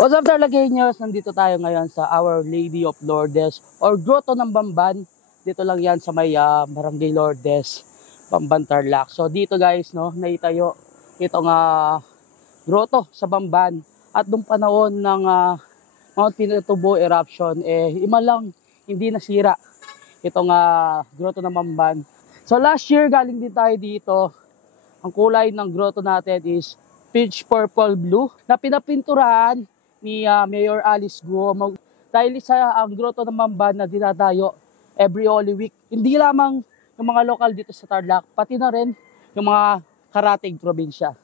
What's up, Tarlagueños? Nandito tayo ngayon sa Our Lady of Lourdes or Grotto ng Bamban. Dito lang yan sa may Barangay Lourdes, Bamban, Tarlac. So dito guys, no, naitayo itong grotto sa Bamban. At nung panahon ng Mount Pinatubo eruption, ima lang hindi nasira itong grotto ng Bamban. So last year galing din tayo dito. Ang kulay ng grotto natin is peach purple blue na pinapinturahan ni Mayor Alice Guo. Dahil sa ang grotto ng Bamban na dinadayo every Holy Week, hindi lamang yung mga lokal dito sa Tarlac, pati na rin yung mga karating probinsya.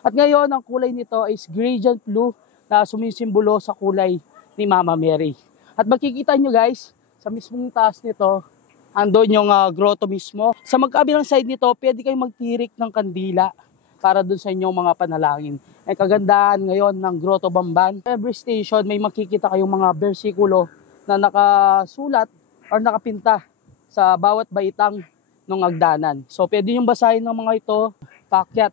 At ngayon, ang kulay nito is gradient blue na sumisimbolo sa kulay ni Mama Mary. At makikita nyo guys, sa mismong taas nito, andun yung grotto mismo. Sa magkabilang side nito, pwede kayong magtirik ng kandila para dun sa inyong mga panalangin. Ay kagandahan ngayon ng Grotto Bamban. Every station may makikita kayong mga bersikulo na nakasulat or nakapinta sa bawat baitang ng hagdanan. So pwede yung basahin ng mga ito, paakyat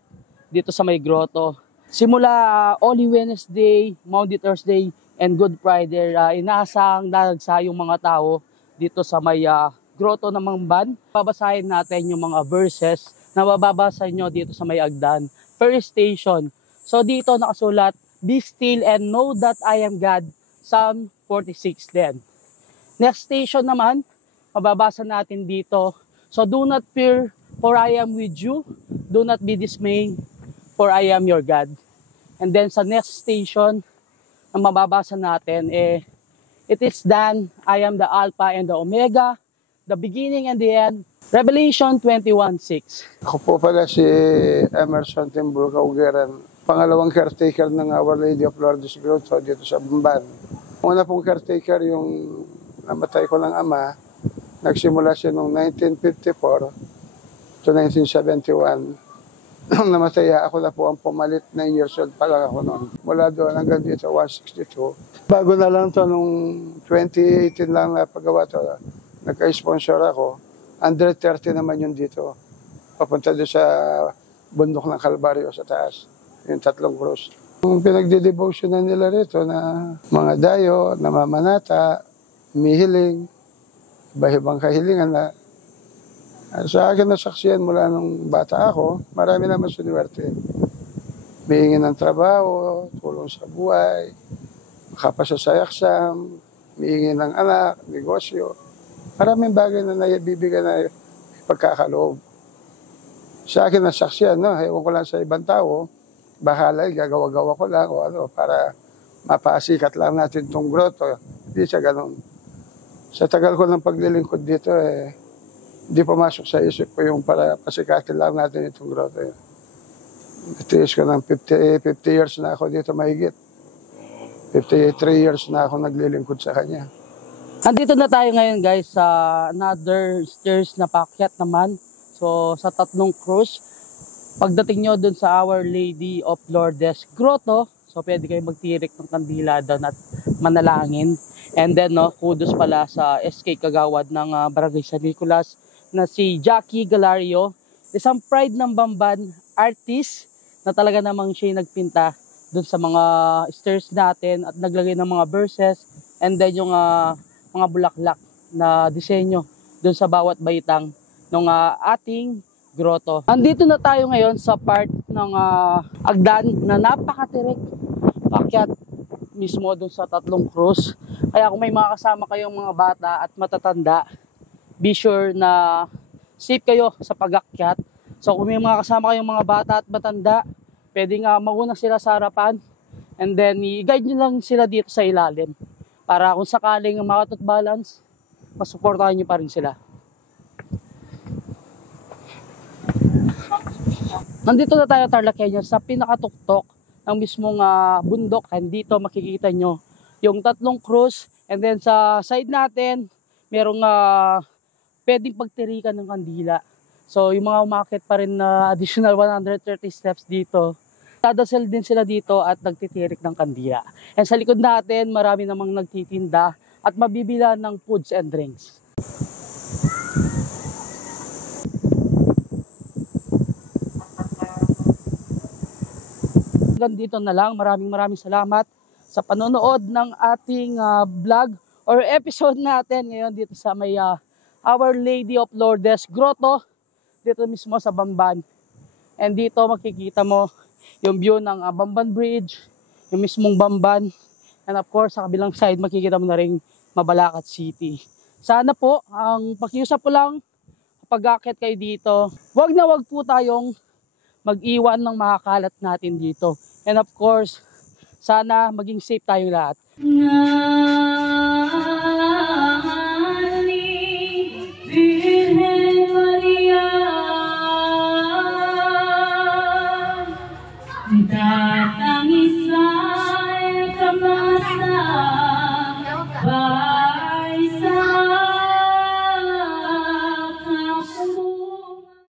dito sa may grotto. Simula Holy Wednesday, Maundy Thursday, and Good Friday, inaasang nagsayong mga tao dito sa may Grotto ng Bamban. Babasahin natin yung mga verses na mababasa nyo dito sa may hagdan per station. So dito nakasulat, "Be still and know that I am God," Psalm 46 din. Next station naman, mababasa natin dito, "So do not fear, for I am with you. Do not be dismayed, for I am your God." And then sa next station na mababasa natin, "It is done, I am the Alpha and the Omega, the beginning and the end." Revelation 21:6. Ako po pala si Emerson Timbro Kaugeran, pangalawang caretaker ng Our Lady of Lourdes Grotto dito sa Bamban. Una pong caretaker yung namatay ko ng ama. Nagsimula siya noong 1954 to 1971. Nung namatay ako na po ang pumalit, 9 years old pa lang ako noon. Mula doon hanggang dito, 162. Bago na lang to nung 2018 lang na paggawa to, nagka-sponsor ako. Under 30 naman yun dito. Papunta doon sa bundok ng Kalbaryo sa taas. Yung 3 krus. Yung pinagdidevotionan nila rito na mga dayo, namamanata, mihiling, iba-ibang kahilingan na sa akin nasaksiyan mula nung bata ako, marami naman sinuwerte. Mihingi ng trabaho, tulong sa buhay, makapasa sa exam, mihingi ng anak, negosyo. Maraming bagay na naibibigay na pagkakaloob. Sa akin nasaksiyan, no? Ewan ko lang sa ibang tao, bahala, gagawa-gawa ko lang o ano, para mapasikat lang natin itong grotto. Hindi siya ganun. Sa tagal ko ng paglilingkod dito, hindi pumasok sa isip ko yung para pasikatin lang natin itong grotto. Itiis ko ng 50 years na ako dito mahigit. 53 years na ako naglilingkod sa kanya. Andito na tayo ngayon guys sa another stairs na paakyat naman. So sa 3 krus. Pagdating nyo dun sa Our Lady of Lourdes Grotto, so pwede kayo magtirik ng kandila doon at manalangin. And then kudos pala sa SK Kagawad ng Barangay San Nicolas na si Jackie Galario, isang pride ng Bamban artist na talaga namang siya nagpinta doon sa mga stairs natin at naglagay ng mga verses and then yung mga bulaklak na disenyo doon sa bawat baitang ng ating grotto. Andito na tayo ngayon sa part ng hagdan na napakatirik, paakyat mismo doon sa 3 krus. Kaya kung may mga kasama kayong mga bata at matatanda, be sure na safe kayo sa pag-akyat. So kung may mga kasama kayong mga bata at matanda, pwedeng mauna sila sa harapan and then i-guide nyo lang sila dito sa ilalim. Para kung sakaling makatot balance, masuportahan nyo pa rin sila. Nandito na tayo Tarlaqueños sa pinakatuktok ng mismong bundok. And dito makikita nyo yung 3 krus. And then sa side natin, merong pwedeng pagtirikan ng kandila. So yung mga umakit pa rin na additional 130 steps dito. Dadasal din sila dito at nagtitirik ng kandila. And sa likod natin, marami namang nagtitinda at mabibila ng foods and drinks. Hanggang dito na lang. Maraming salamat sa panonood ng ating vlog or episode natin ngayon dito sa may Our Lady of Lourdes Grotto, dito mismo sa Bamban. And dito makikita mo yung view ng Bamban Bridge, yung mismong Bamban. And of course, sa kabilang side, makikita mo na rin Mabalacat City. Sana po, ang pakiusap ko lang, kapag akit kayo dito, wag na wag po tayong mag-iwan ng makakalat natin dito. And of course, sana maging safe tayo lahat.